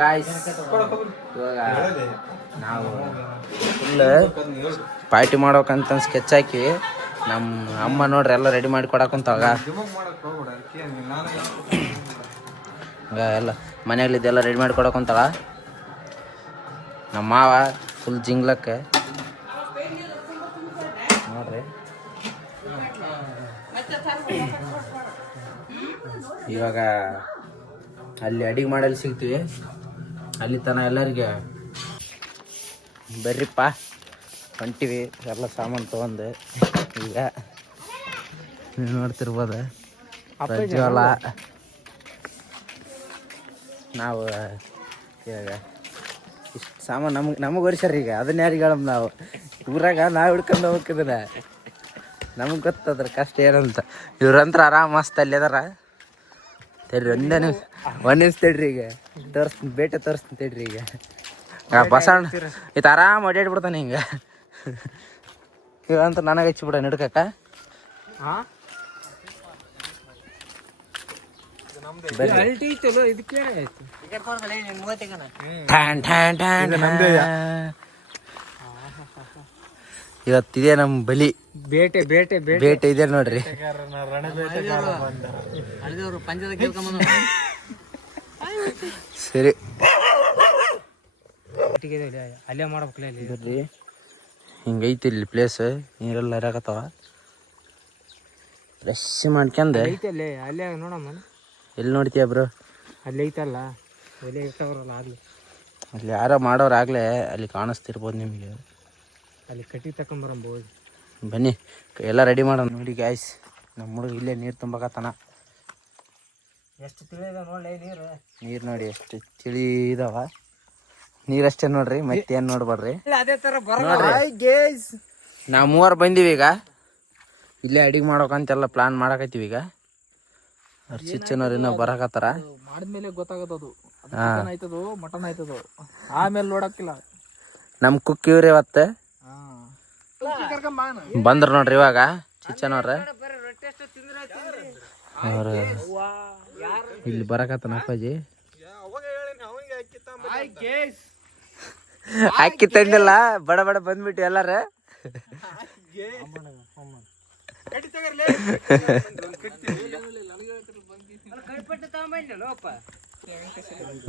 Guys ಇವಾಗ ನಾವು full party ಮಾಡೋಕಂತ sketch ಹಾಕಿವಿ. ನಮ್ಮ ಅಮ್ಮ ನೋಡ್ರಿ ಎಲ್ಲ ರೆಡಿ ಮಾಡಿ ಕೊಡಕ್ಕಂತಾಗ ಎಲ್ಲ ಮನೆಯಲ್ಲಿದ್ದೆಲ್ಲ ರೆಡಿ ಮಾಡಿ ಕೊಡಕ್ಕಂತಾಳ. ನಮ್ಮ ಮಾವ ಫುಲ್ ಜಿಂಗ್ಲಕ್ಕೆ ನೋಡ್ರಿ. ಇವಾಗ ಅಲ್ಲಿ ಅಡಿಗೆ ಮಾಡಲು ಸಿಗ್ತೀವಿ. ಅಲ್ಲಿ ತನ ಎಲ್ಲರಿಗೆ ಬರ್ರಿಪ್ಪ ಹೊಂಟಿವಿ ಎಲ್ಲ ಸಾಮಾನು ತೊಗೊಂಡು. ಈಗ ನೀವು ನೋಡ್ತಿರ್ಬೋದು ಪ್ರಜ್ವಲ ನಾವು ಇವಾಗ ಇಷ್ಟು ಸಾಮಾನು ನಮಗೆ ಒರ್ಸ್ಯಾರ. ಈಗ ಅದನ್ನ ಯಾರಿಗೆ ಹೇಳಮ್ ನಾವು ಊರಾಗ ನಾವು ಹಿಡ್ಕೊಂಡು ಹೋಗ್ತಿದ್ದೀನ. ನಮಗೆ ಗೊತ್ತದ್ರ ಕಷ್ಟ ಏನಂತ. ಇವ್ರಂತ್ರ ಆರಾಮ ಮಸ್ತ್ ಅಲ್ಲಿ ಅದಾರ. ತಡ್ರಿ ಒಂದೇ ನಿಮಿಷ ತಡ್ರಿ. ಈಗ ತೋರಿಸ್ತೀನಿ ಬೇಟೆ ತೋರಿಸ್ತೀನಿ ತಡ್ರಿ. ಈಗ ಬಸಣ್ಣ ಇದು ಆರಾಮ್ ಓಡಾಡ್ಬಿಡ್ತಾನೆ ಹಿಂಗೆ. ಇವಂತ ನನಗೆ ಹಚ್ಚಿಬಿಡ ಹಿಡ್ಕಕ್ಕ. ಇವತ್ತಿದೆ ನಮ್ಮ ಬಲಿ ಬೇಟೆ ಬೇಟೆ ಬೇಟೆ ಇದೆ ನೋಡ್ರಿ. ಸರಿ ಅಲ್ಲೇ ಮಾಡ್ಬೇಕ್ರಿ. ಹಿಂಗೈತಿ ಇಲ್ಲಿ ಪ್ಲೇಸ್. ನೀರೆಲ್ಲ ಹರಿಯಾಕತ್ತಾವ. ಫ್ರೆಶ್ ಮಾಡ್ಕೊಂಡೆ ಅಲ್ಲೇ ನೋಡಮ್ಮ. ಎಲ್ಲಿ ನೋಡ್ತೀಯ ಬ್ರೋ? ಅಲ್ಲಿ ಐತಲ್ಲ ಅಲ್ಲಿ ಯಾರೋ ಮಾಡೋರಾಗ್ಲೇ ಅಲ್ಲಿ ಕಾಣಿಸ್ತಿರ್ಬೋದು ನಿಮಗೆ. ಅಲ್ಲಿ ಕಟ್ಟಿ ತಕೊಂಬರಂಬೋದು. ಬನ್ನಿ ಎಲ್ಲ ರೆಡಿ ಮಾಡೋಣ. ನೋಡಿ ಗ್ಯಾಸ್ ನಮ್ಮ ಹುಡುಗ ಇಲ್ಲೇ ನೀರು ತುಂಬಕತ್ತಾನ. ಎಷ್ಟು ತಿಳಿದ ನೋಡಿ ನೀರು ನೋಡಿ ಎಷ್ಟು ತಿಳಿ ಇದಾವ ನೀರಷ್ಟೇ ನೋಡ್ರಿ. ಮತ್ತೇನು ನೋಡ್ಬೇಡ್ರಿ. ನಾವು ಮೂವರು ಬಂದೀವಿ. ಈಗ ಇಲ್ಲೇ ಅಡಿಗೆ ಮಾಡೋಕಂತೆಲ್ಲ ಪ್ಲಾನ್ ಮಾಡಕತ್ತೀವಿ. ಈಗ ಹರ್ಷಿಚ್ಚನವ್ರು ಇನ್ನೂ ಬರಕತ್ತಾರ. ಮಾಡಿದ್ಮೇಲೆ ಗೊತ್ತಾಗತ್ತದು ಆಯ್ತದು ಮಟನ್ ಆಯ್ತದು. ಆಮೇಲೆ ನೋಡಕ್ಕಿಲ್ಲ. ನಮ್ಮ ಕುಕ್ ಇವ್ರಿ ಇವತ್ತು ಬಂದ್ರು ನೋಡ್ರಿ. ಇವಾಗ ಚಿಚ್ಚನವ್ರ ಅವ್ರ ಇಲ್ಲಿ ಬರಕತ್ತಾನ ಅಪ್ಪಾಜಿ. ಅಕ್ಕಿ ತಂದಿಲ್ಲ ಬಡ ಬಡ ಬಂದ್ಬಿಟ್ಟು ಎಲ್ಲಾರ.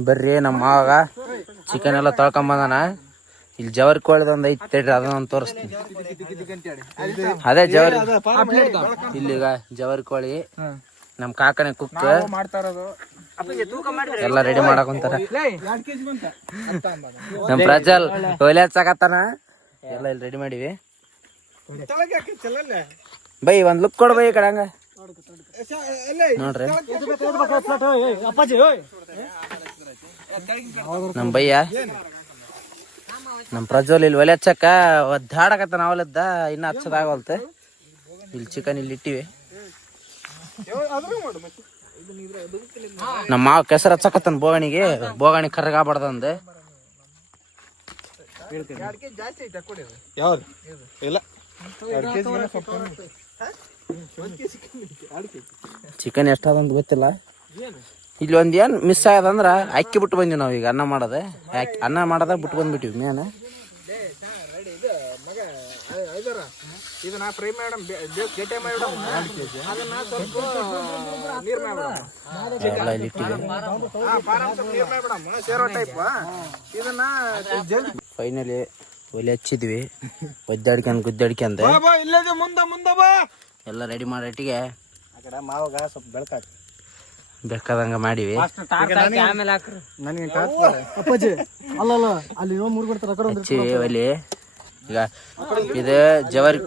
ಬರ್ರಿ ನಮ್ಮ ಮಾವಾಗ ಚಿಕನ್ ಎಲ್ಲ ತೊಳ್ಕೊಂಬಂದಾನ. ಇಲ್ಲಿ ಜವರಿ ಕೋಳಿದ ಒಂದು ಐತಿ ತಡ್ರಿ ಅದನ್ನೊಂದು ತೋರಿಸ್ತೀನಿ. ಅದೇ ಜವರಿ ಇಲ್ಲಿಗ ಜವರಿ ಕೋಳಿ ನಮ್ಮ ಕಾಕನೆ ಕುಕ್ ಎಲ್ಲ ರೆಡಿ ಮಾಡಕೊಂತಾರ. ನಮ್ಮ ಪ್ರಜ್ವಲ್ ಒಲೆ ಹಚ್ಚಾಕತ್ತಾನ. ಎಲ್ಲ ಇಲ್ಲಿ ರೆಡಿ ಮಾಡಿವಿ. ಬೈ ಒಂದ್ ಲುಕ್ ಕೊಡ ಬೈ ಈ ಕಡೆ ಹಂಗ ನೋಡ್ರಿ. ನಮ್ ಬಯ್ಯ ನಮ್ ಪ್ರಜ್ವಲ್ ಇಲ್ಲಿ ಒಲೆ ಹಚ್ಚಕ್ಕ ಒದ್ದಾಡಕತ್ತ. ನಾವಲ್ಲದ್ದ ಇನ್ನ ಹಚ್ಚದಾಗಲ್ತ. ಇಲ್ಲಿ ಚಿಕನ್ ಇಲ್ಲಿ ಇಟ್ಟಿವಿ. ನಮ್ಮ ಮಾವ ಕೆಸರು ಹಚ್ಚಕತ್ತನ ಬೋಗಣಿಗೆ. ಬೋಗಣಿ ಕರ್ಗಾಗ್ಬಾರ್ದಂದ. ಚಿಕನ್ ಎಷ್ಟಾದಂತ ಗೊತ್ತಿಲ್ಲ. ಇಲ್ಲಿ ಒಂದ್ ಏನ್ ಮಿಸ್ ಆಗದಂದ್ರ ಅಕ್ಕಿ ಬಿಟ್ಟು ಬಂದಿವಿ ನಾವೀಗ. ಅನ್ನ ಮಾಡದ ಬಿಟ್ಟು ಬಂದ್ಬಿಟ್ಟಿವಿ ಮೇನ್. ಫೈನಲಿ ಒಲೆ ಹಚ್ಚಿದ್ವಿ. ಒದ್ದಾಡ್ಕೊಂಡ್ ಗುದ್ದಾಡ್ಕೊಂಡ್ ಎಲ್ಲ ರೆಡಿ ಮಾಡಿಟ್ಟಿಗೆ ಬೇಕಾದಂಗ ಮಾಡಿವಿ. ಒಲಿ ಈಗ ಇದು ಜವಾರಿ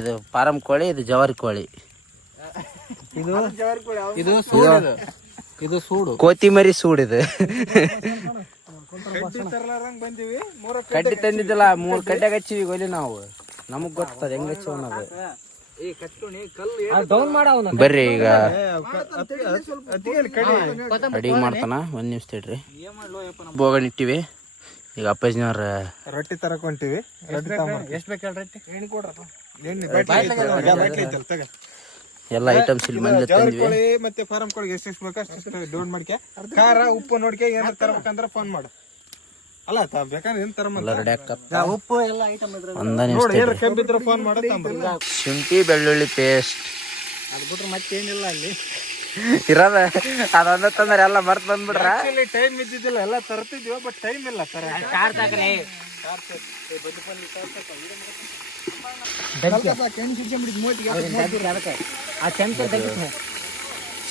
ಇದು ಫಾರಂ ಕೋಳಿ. ಇದು ಜವಾರಿ ಕೋಳಿ. ಇದು ಸೂಡು ಕೋತಿಮರಿ ಸೂಡು. ಇದು ಕಡ್ಡಿ ತಂದಿದ್ದಲ್ಲ 3 ಕಡ್ಡೆಗೆ ಹಚ್ಚಿವಿ ಒಲಿ ನಾವು. ನಮಗ್ ಗೊತ್ತದ ಹೆಂಗ್ ಹಚ್ಚಿ ಅನ್ನೋದು. ಬರ್ರಿ ಈಗ ಅಡಿಗೆ ಮಾಡ್ತಾನ. ಒಂದ್ ನಿಮಿಷ ತಡ್ರಿ. ಬೋಗಣಿ ಇಟ್ಟಿವಿ. ಈಗ ಅಪ್ಪಾಜಿನವ್ರ ರೊಟ್ಟಿ ತರಕೊಂಟಿವಿ. ಎಲ್ಲ ಐಟಮ್ಸ್ ಇಲ್ಲಿ ಮಂದಿ ತಂದ್ವಿ. ಕೋಳಿ ಮತ್ತೆ ಫಾರಂ ಕೋಳಿಗೆ ಎಷ್ಟು ಬೇಕು ಅಷ್ಟು ಡೌನ್ ಮಾಡ್ಕೆ ಖಾರ ಉಪ್ಪು ನೋಡ್ಕೆ ಏನಾರ ತರಬೇಕಂದ್ರೆ ಫೋನ್ ಮಾಡು. ಅಲ್ಲ ಬೇಕಾದ್ರೆ ಏನ್ ತರ ಎಲ್ಲ ರೆಡಿ ಆಗ್ತಪ್ಪ. ಉಪ್ಪು ಎಲ್ಲ ಐಟಮ್ ಒಂದ ನಿಮಿಷ ಕೆಂಬಿದ್ರೆ ಫೋನ್ ಮಾಡು. ಶುಂಠಿ ಬೆಳ್ಳುಳ್ಳಿ ಪೇಸ್ಟ್ ಅದು ಬಿಟ್ರೆ ಮತ್ತೇನಿಲ್ಲ ಅಲ್ಲಿ ಇರೋದ ಅದೊಂದ ತಂದ್ರೆ ಎಲ್ಲ ಮರ್ತ್ ಬಂದ್ಬಿಡ್ರ. ಟೈಮ್ ಇದ್ದಿದ್ದಿಲ್ಲ, ಎಲ್ಲ ತರ್ತಿದ್ವಿ ಬಟ್ ಟೈಮ್ ಇಲ್ಲ.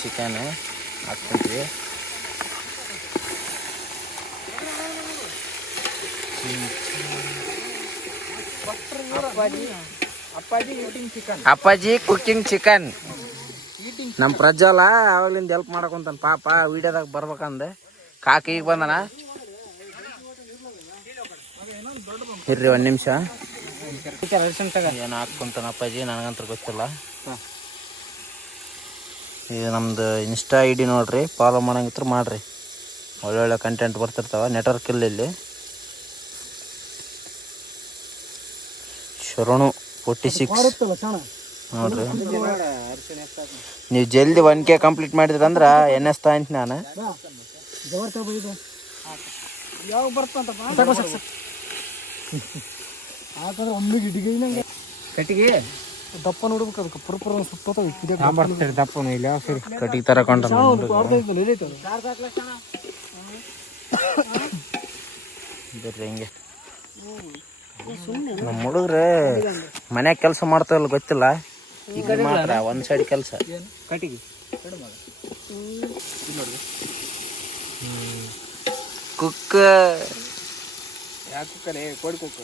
ಚಿಕನ್ ಹಾಕ್ತಿದ್ವಿ. ಅಪ್ಪಾಜಿ ಕುಕಿಂಗ್ ಚಿಕನ್. ನಮ್ಮ ಪ್ರಜ್ವಲ ಅವಾಗ್ಲಿಂದ ಹೆಲ್ಪ್ ಮಾಡಕೊಂತಾನ ಪಾಪ. ವಿಡಿಯೋದಾಗ ಬರ್ಬೇಕಂದೆ ಕಾಕ ಈಗ ಬಂದನ. ಇರ್ರಿ ಒಂದ್ ನಿಮಿಷ. ಏನು ಹಾಕ್ಕೊಂತಾನ ಅಪ್ಪಾಜಿ ನನಗಂತ ಗೊತ್ತಿಲ್ಲ. ಇದು ನಮ್ದು ಇನ್ಸ್ಟಾ ID ನೋಡ್ರಿ, ಫಾಲೋ ಮಾಡಂಗಿತ್ರ ಮಾಡ್ರಿ. ಒಳ್ಳೊಳ್ಳೆ ಕಂಟೆಂಟ್ ಬರ್ತಿರ್ತಾವ. ನೆಟ್ವರ್ಕ್ ಇಲ್ಲ ಇಲ್ಲಿ. ಶರಣು 46 ನೋಡ್ರಿ. ನೀವು ಜಲ್ದಿ 1K ಕಂಪ್ಲೀಟ್ ಮಾಡಿದ್ರಂದ್ರ NS ತಾಂತ ನಾನು. ಕಟ್ಟಿಗೆ ದಪ್ಪ ನೋಡ್ಬೇಕು. ಅದಕ್ಕೆ ಪುರ್ಪುರ ಸುತ್ತ ದಪ್ಪನು ಇಲ್ಲ ಸರಿ ಕಟ್ಟಿಗೆ ತರಕೊಂಡ ಹಿಂಗೆ. ನಮ್ಮ ಹುಡುಗ್ರೆ ಮನ್ಯಾಗ ಕೆಲಸ ಮಾಡ್ತಾವಲ್ಲ ಗೊತ್ತಿಲ್ಲ. ಈಗ ಮಾತ್ರ ಒಂದ್ ಸೈಡ್ ಕೆಲಸ. ಕಟ್ಟಿಗೆ ಕುಕ್ಕ ಕೋಡಿ ಕುಕ್ಕ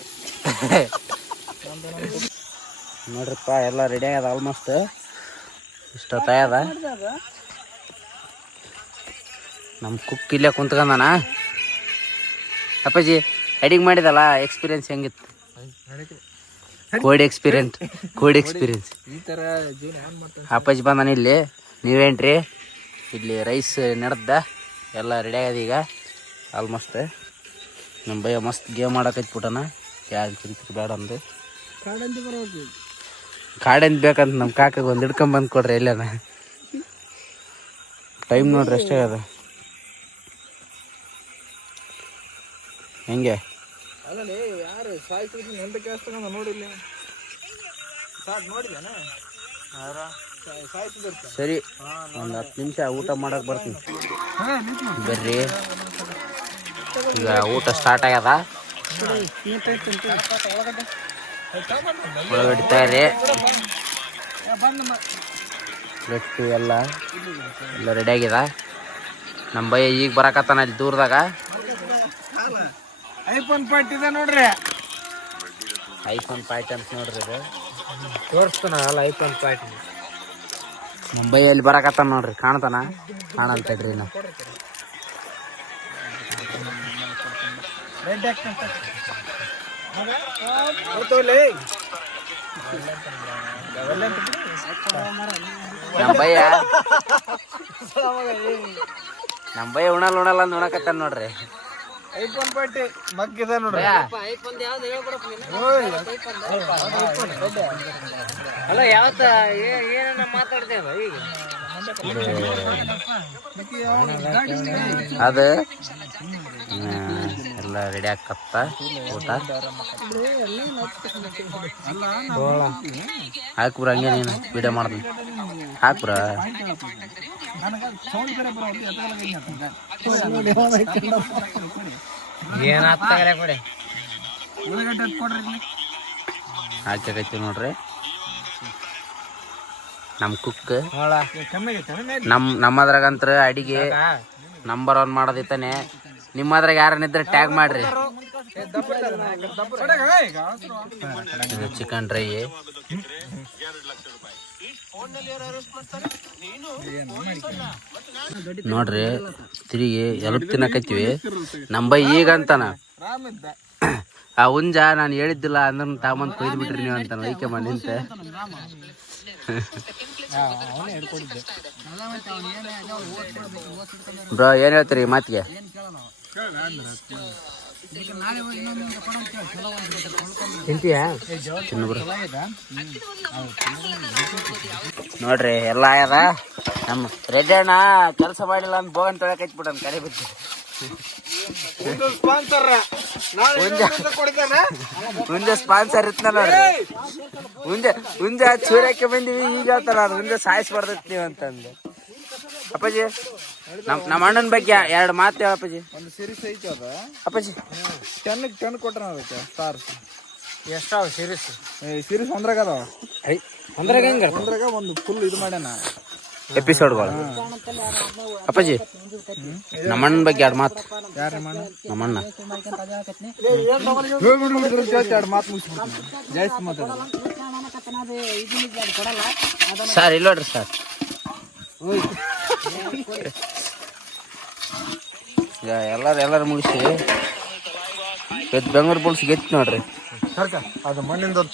ನೋಡ್ರಿಪ್ಪ ಎಲ್ಲ ರೆಡಿ ಆಗ್ಯದ. ಆಲ್ಮೋಸ್ಟ್ ಇಷ್ಟೊತ್ತಾಗ್ಯದ. ನಮ್ಮ ಕುಕ್ ಇಲ್ಲೇ ಕುಂತ್ಕೊಂಡಾನ. ಅಪ್ಪಾಜಿ ಅಡಿಗೆ ಮಾಡಿದಲ್ಲ, ಎಕ್ಸ್ಪೀರಿಯನ್ಸ್ ಹೆಂಗಿತ್ತು? ಕೋಡಿ ಎಕ್ಸ್ಪೀರಿಯನ್ಸ್ ಈ ತರ ಅಪ್ಪಾಜಿ ಬಂದಾನ ಇಲ್ಲಿ. ನೀವೇನ್ರಿ ಇಲ್ಲಿ ರೈಸ್ ನಡೆದ ಎಲ್ಲ ರೆಡಿ ಆಗ್ಯದ ಈಗ ಆಲ್ಮೋಸ್ಟ್. ನಮ್ಮ ಭಯ ಮಸ್ತ್ ಗೇಮ್ ಆಡಕೈತ್ಬಿಟ್ಟನ. ಯಾರು ಕಿರಿಕಿರಿ ಬೇಡ ಅಂದು ಕಾಡಂತ ಬೇಕಂತ ನಮ್ಮ ಕಾಕಾಗ ಒಂದು ಹಿಡ್ಕೊಂಬಂದು ಕೊಡ್ರಿ ಎಲ್ಲನ. ಟೈಮ್ ನೋಡ್ರಿ ಅಷ್ಟೇ ಅದ. ಹೆಂಗೆ ಅಲ್ಲೇ ಯಾರು ಸಾಯ್ತಿದ್ರು ಎಂತ ಕೆಲಸ ನೋಡಿಲ್ಲ. ನೋಡಿದೇನ ಸರಿ, ಒಂದು 10 ನಿಮಿಷ ಊಟ ಮಾಡಕ್ ಬರ್ತೀನಿ ಬರ್ರಿ. ಈಗ ಊಟ ಸ್ಟಾರ್ಟ್ ಆಗ್ಯದ. ಒಳಗಡೆ ತಯಾರಿ ಪ್ಲೇಟು ಎಲ್ಲ ರೆಡಿ ಆಗಿದೆ. ನಮ್ಮ ಭಯ ಈಗ ಬರಕತ್ತಾನ ಅಲ್ಲಿ ದೂರದಾಗ. ಐಫೋನ್ ಪಾರ್ಟ್ ಇದೆ ನೋಡ್ರಿ. ಐಫೋನ್ ಪಾರ್ಟ್ ಅಂತ ನೋಡ್ರಿ ಇದು ತೋರಿಸ್ತಾನ ಅಲ್ಲ ಐಫೋನ್ ಪಾರ್ಟ್. ನಮ್ಮ ಭಯ ಅಲ್ಲಿ ಬರಕತ್ತಾನ ನೋಡ್ರಿ. ಕಾಣ್ತಾನ? ಕಾಣಲ್ ತಡ್ರಿ ನಾ. ನಮ್ಮ ಭಯ ಉಣಲ್ಲ ಅಂತ ಉಣಕತ್ತಾನ ನೋಡ್ರಿ. ಐಫೋನ್ ಪಾರ್ಟಿ ಮಗ್ಗಿದೆ ನೋಡ್ರಿ. ಅಲ್ಲ ಯಾವತ್ತ ಏನ ಮಾತಾಡ್ತೇವ ಈಗ ಅದು ಎಲ್ಲ ರೆಡಿ ಆಕತ್ತ ಊಟ. ಹಾಕ್ಬಿರ ಹಂಗೆ ನೀನು ವಿಡಿಯೋ ಮಾಡ್ತೀನಿ. ಹಾಕ್ಬಿರ ಹಾಕೈತಿ ನೋಡ್ರಿ. ನಮ್ಮ ಕುಕ್ ನಮ್ಮದ್ರಾಗಂತ್ರ ಅಡಿಗೆ ನಂಬರ್ 1 ಮಾಡೋದಿತ್ತಾನೆ. ನಿಮ್ಮದ್ರಾಗ ಯಾರನ್ನಿದ್ರೆ ಟ್ಯಾಗ್ ಮಾಡ್ರಿ. ಇದು ಚಿಕನ್ ಡ್ರೈ ನೋಡ್ರಿ. ತಿರುಗಿ ಎಲ್ಪ್ ತಿನ್ನಕೈತಿವಿ. ನಮ್ಮ ಈಗ ಅಂತಾನ ಆ ಹುಂಜ ನಾನು ಹೇಳಿದ್ದಿಲ್ಲ ಅಂದ್ರೆ ತಾಮಂದ್ ಕೊಯ್ದು ಬಿಟ್ರಿ ನೀವು ಅಂತಾನ. ಐಕೆ ಮಾಡಿ ನಿಂತೆ ಬ್ರೋ ಏನ್ ಹೇಳ್ತೀರಿ ಈ ಮಾತಿಗೆ? ತಿಂತೀಯಾ ನೋಡ್ರಿ ಎಲ್ಲ ಆಗ್ಯದ. ನಮ್ಮ ರೆಡ್ಡಿ ಅಣ್ಣ ಕೆಲಸ ಮಾಡಿಲ್ಲ ಅಂತ ಬೋಗನ್ ತೊಳಕ್ ಹಚ್ಬಿಟ್ಟನ್ ಕರೆ ಬಿದ್ದು. ಸ್ಪಾನ್ಸರ್ ಮುಂದೆ ಸ್ಪಾನ್ಸರ್ ಇತ್ತ ನೋಡ್ರಿ. ಮುಂದೆ ಸೂರ್ಯಕ್ಕೆ ಬಂದಿವಿ ಈಗ ಹೇಳ್ತಾರ ಅದು ಮುಂದೆ ಸಾಯಿಸ್ಬಾರ್ದತ್ ನೀವು ಅಂತಂದು. ಅಪ್ಪಾಜಿ ನಮ್ಮ ಅಣ್ಣನ ಬಗ್ಗೆ 2 ಮಾತು ಹೇಳ ಅಪ್ಪಾಜಿ. ಒಂದು ಸೀರೀಸ್ ಐತಿ ಅದ ಅಪ್ಪಾಜಿ 10 ಕೊಟ್ರ ಅದಕ್ಕೆ ಸ್ಟಾರ್. ಎಷ್ಟಾವ ಸೀರೀಸ್? ಸೀರೀಸ್ 1 ಅದಾವ. ಅಂದ್ರಾಗ ಹೆಂಗ 1 ಒಂದು ಫುಲ್ ಇದು ಮಾಡ್ಯಾನ ಎಪಿಸೋಡ್ಗಳು. ಅಪ್ಪಾಜಿ ನಮ್ಮ ಅಣ್ಣನ ಬಗ್ಗೆ 2 ಮಾತು. ಯಾರ ನಮ್ಮಣ್ಣ ಮಾತು ಮುಗಿಸ್ಬಿಡ್ತೀನಿ. ಜಾಸ್ತಿ ಮಾತಾಡೋದು ಸರ್ ಇಲ್ಲ ನೋಡ್ರಿ ಸರ್. ಎಲ್ಲಾರು ಮುಗಿಸಿ ಬೆಂಗಳೂರು ಬುಲ್ಸ್ ಗೆದ್ದು ನೋಡ್ರಿ. ಅದು ಮಣ್ಣಿಂದ